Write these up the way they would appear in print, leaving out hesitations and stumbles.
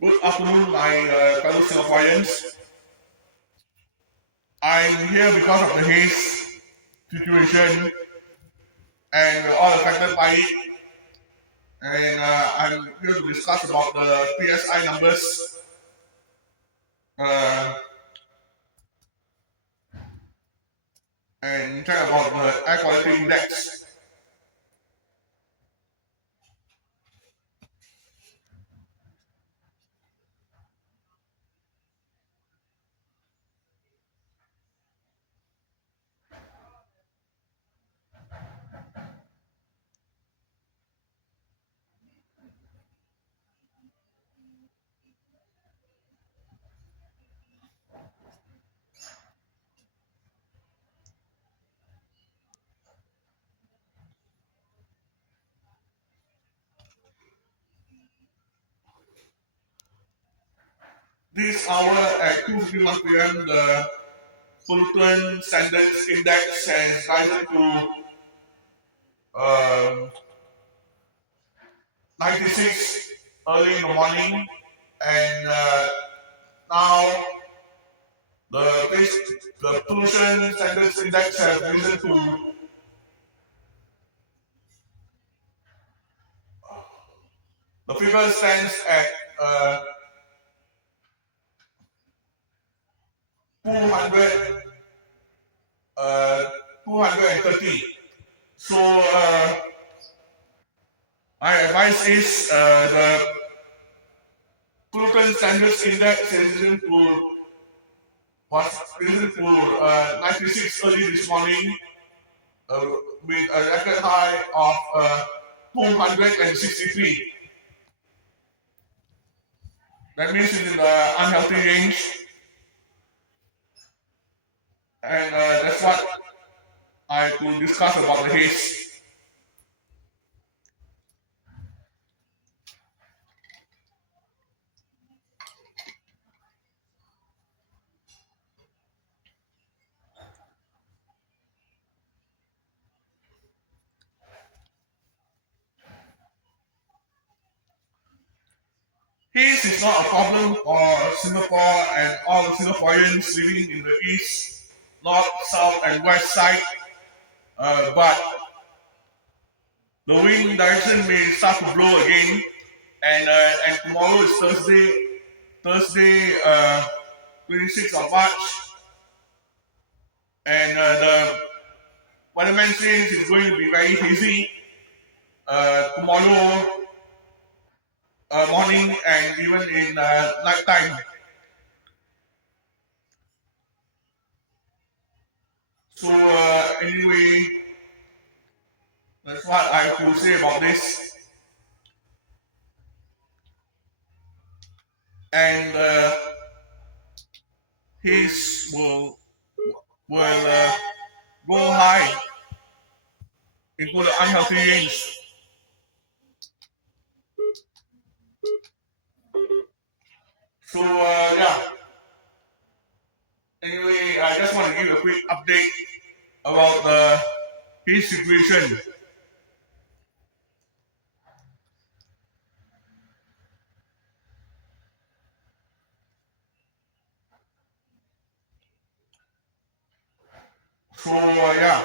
Good afternoon, my fellow Singaporeans. I'm here because of the Haze situation, and we're all affected by it. And I'm here to discuss about the PSI numbers uh, and talk about the air quality index. This hour at 2:51 p.m., the pollutant standards index has risen to um, 96 early in the morning, and now the pollution standards index has risen to the figure stands at uh, 200 230. So my advice is the pollutant standards index has risen to was risen to 96 early this morning uh, with a record high of 263. That means it's in the unhealthy range, and that's what I could discuss about the haze. Haze is not a problem for Singapore and all the Singaporeans living in the east, north, south, and west side. But the wind direction may start to blow again, and tomorrow is Thursday, 26th of March, and the weatherman says it's going to be very hazy tomorrow morning and even in night time. So anyway, that's what I could say about this. And his will go high into the unhealthy range. So yeah. Anyway, I just want to give a quick update about his situation. So yeah.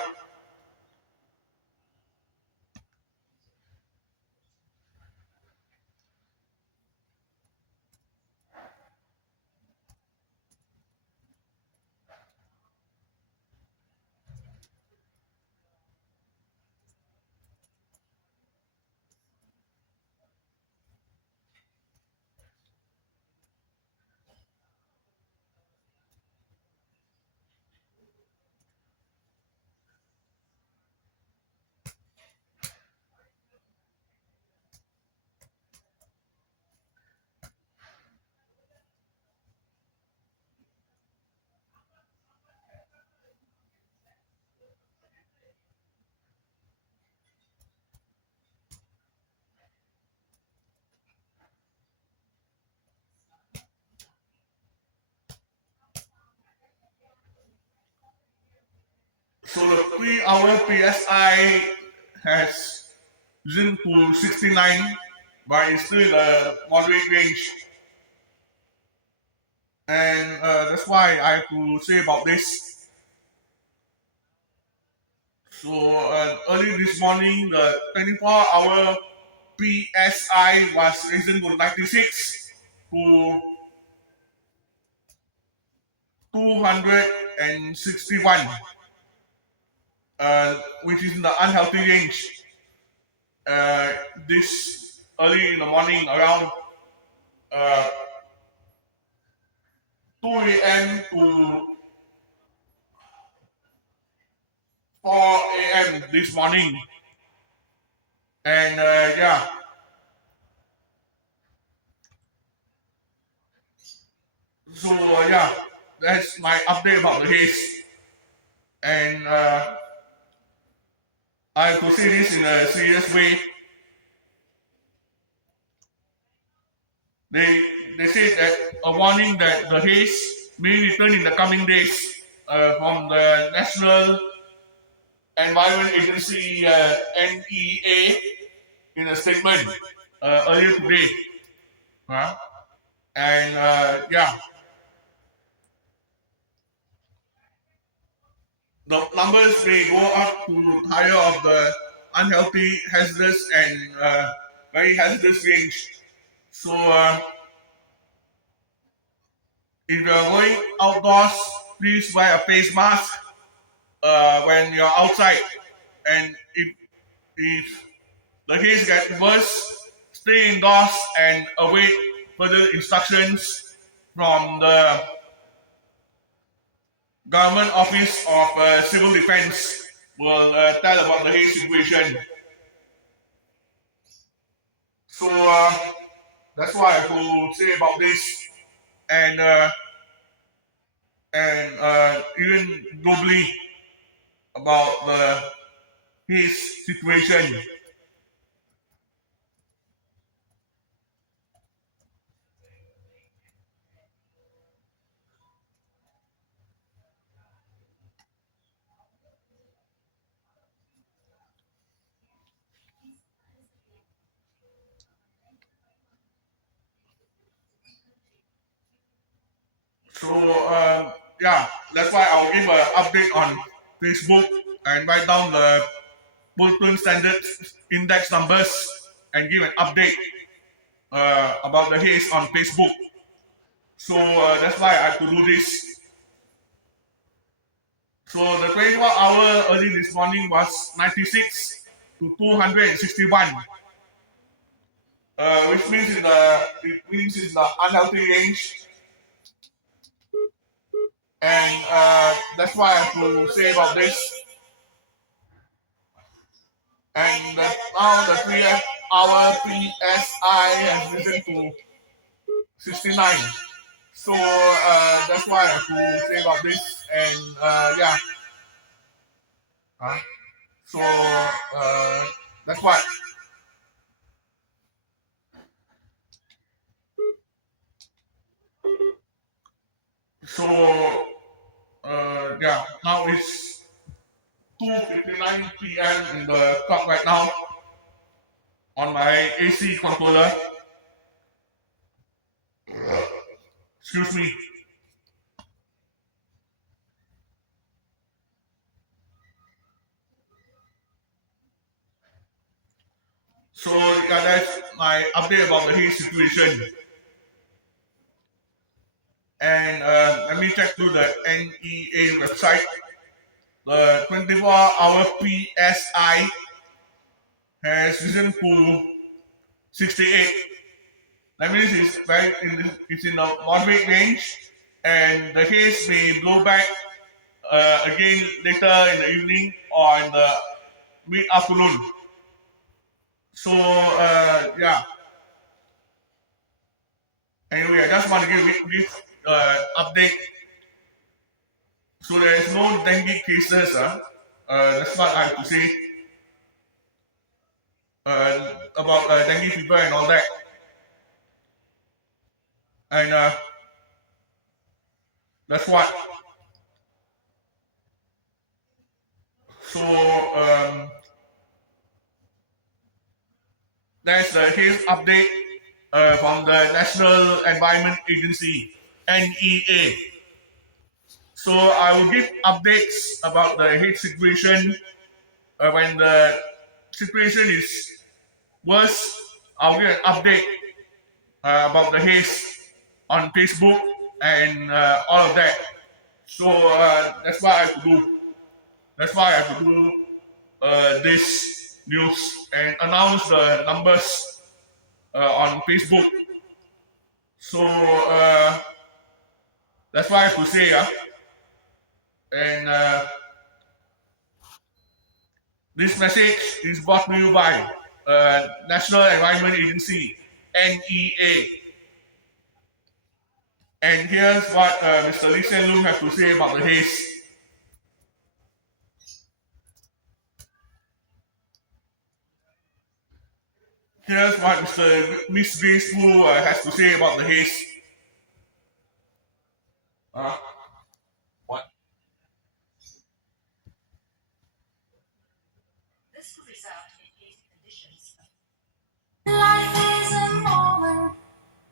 So the 3 hour PSI has risen to 69, but it's still in the moderate range. and that's why I have to say about this. So early this morning, the 24-hour PSI was risen to 96 to 261, which is in the unhealthy range. Uh, this early in the morning, around uh, 2 a.m. to 4 a.m. this morning, and yeah, so yeah, that's my update about the haze, and I have to say this in a serious way. They they say that a warning that the haze may return in the coming days from the National Environment Agency NEA in a statement earlier today. Huh? And yeah, the numbers may go up to higher of the unhealthy, hazardous, and very hazardous range. So if you're going outdoors, please wear a face mask when you're outside. And if the case gets worse, stay indoors and await further instructions from the Government Office of Civil Defense. Will tell about the Haze situation. So that's what I have to say about this. And even globally about his situation. So yeah, that's why I'll give an update on Facebook and write down the Bolton Standard Index numbers and give an update about the haze on Facebook. So that's why I have to do this. So the 24-hour early this morning was 96 to 261, which means in the unhealthy range, and that's why I have to say about this. And now the 3-hour PSI has risen to 69. So that's why I have to say about this. And yeah, so that's why. So yeah, now it's 2:59 p.m. in the clock right now on my AC controller. Excuse me. So yeah, that's my update about the haze situation. And let me check through the NEA website. The 24-hour PSI has risen to 68. That means it's in the moderate range, and the haze may blow back again later in the evening or in the mid afternoon. So yeah. Anyway, I just want to give this update. So there is no dengue cases. That's what I have to say about dengue fever and all that. And that's what. So that's the case update from the National Environment Agency. NEA. So I will give updates about the hate situation when the situation is worse. I'll give an update about the haze on Facebook and all of that. So that's why I have to do. That's why I have to do this news and announce the numbers on Facebook. So that's why I have to say, and this message is brought to you by National Environment Agency (NEA). And here's what Mr. Lee Hsien Loong has to say about the haze. Here's what Miss Grace Wu has to say about the haze. What? This could result in hazy conditions. Life is a moment.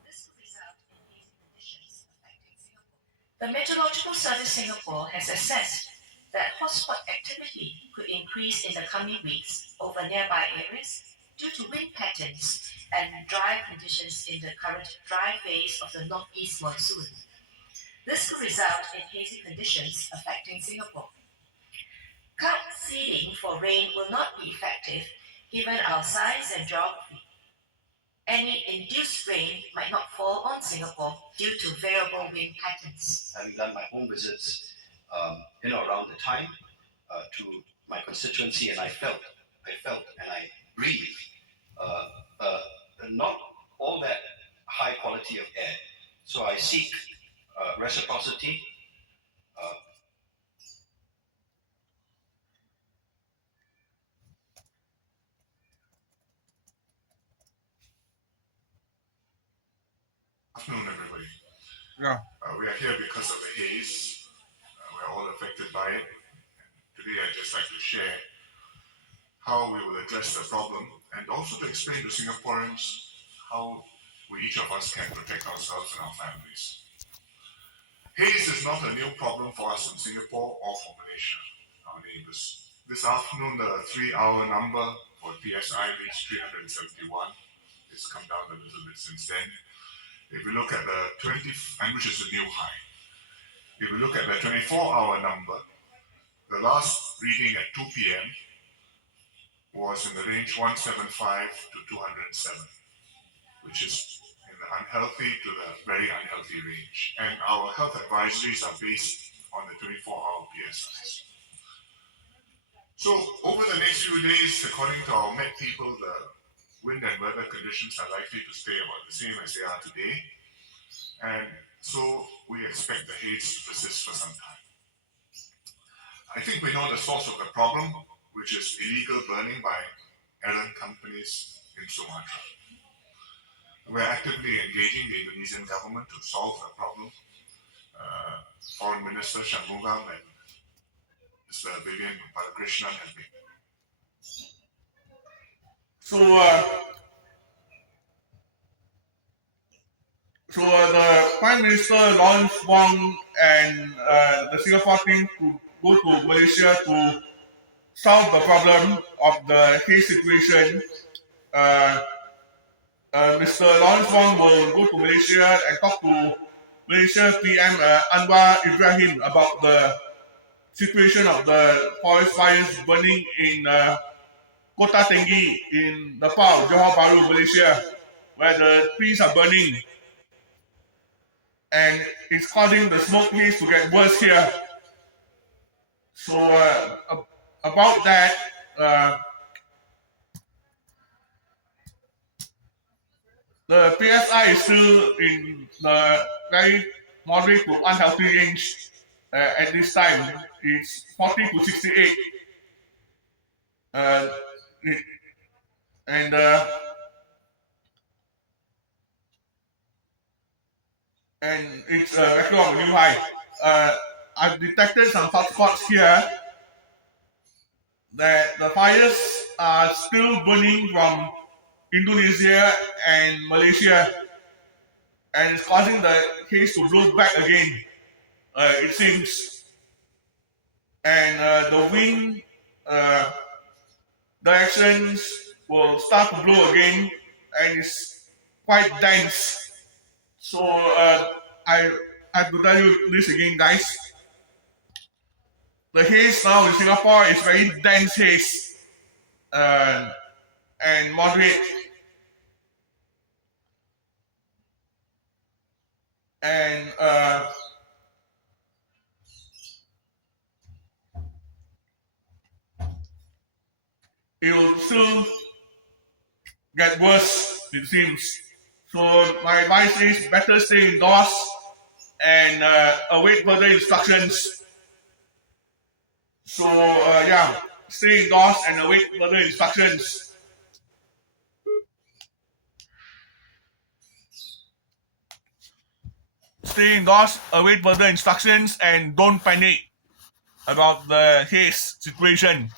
This could result in hazy conditions affecting Singapore. The Meteorological Service Singapore has assessed that hotspot activity could increase in the coming weeks over nearby areas due to wind patterns and dry conditions in the current dry phase of the northeast monsoon. This could result in hazy conditions affecting Singapore. Cloud seeding for rain will not be effective given our size and geography. Any induced rain might not fall on Singapore due to variable wind patterns. Having done my home visits, around the time to my constituency, and I felt, and I breathed not all that high quality of air. So I seek reciprocity. Afternoon, everybody. Yeah. We are here because of the haze. We're all affected by it. Today, I'd just like to share how we will address the problem and also to explain to Singaporeans how each of us can protect ourselves and our families. Haze is not a new problem for us in Singapore or for Malaysia, our neighbors. This afternoon, the 3-hour number for PSI reached 371. It's come down a little bit since then. If we look at the which is the new high. If we look at the 24-hour number, the last reading at 2 p.m. was in the range 175 to 207, which is in the unhealthy to the very unhealthy range. And our health advisories are based on the 24-hour PSIs. So over the next few days, according to our Met people, the wind and weather conditions are likely to stay about the same as they are today. And so we expect the haze to persist for some time. I think we know the source of the problem, which is illegal burning by errant companies in Sumatra. We're actively engaging the Indonesian government to solve the problem. Foreign Minister Shanmugam and Mr. Vivian Balakrishnan have been. So the Prime Minister Lawrence Wong and the Singapore team could go to Malaysia to solve the problem of the haze situation. Mr. Lawrence Wong will go to Malaysia and talk to Malaysia PM Anwar Ibrahim about the situation of the forest fires burning in Kota Tinggi in Nepal, Johor Bahru, Malaysia, where the trees are burning. And it's causing the smoke haze to get worse here. So about that, the PSI is still in the very moderate to unhealthy range at this time. It's 40 to 68. And it's a record of a new high. I've detected some hotspots here that the fires are still burning from Indonesia and Malaysia. and it's causing the haze to blow back again. It seems, and the wind directions will start to blow again, and it's quite dense. So I have to tell you this again, guys. The haze now in Singapore is very dense haze and moderate, and it will still get worse, it seems. So my advice is better stay indoors and await further instructions. So yeah, stay indoors and await further instructions. Stay indoors, await further instructions, and don't panic about the haze situation.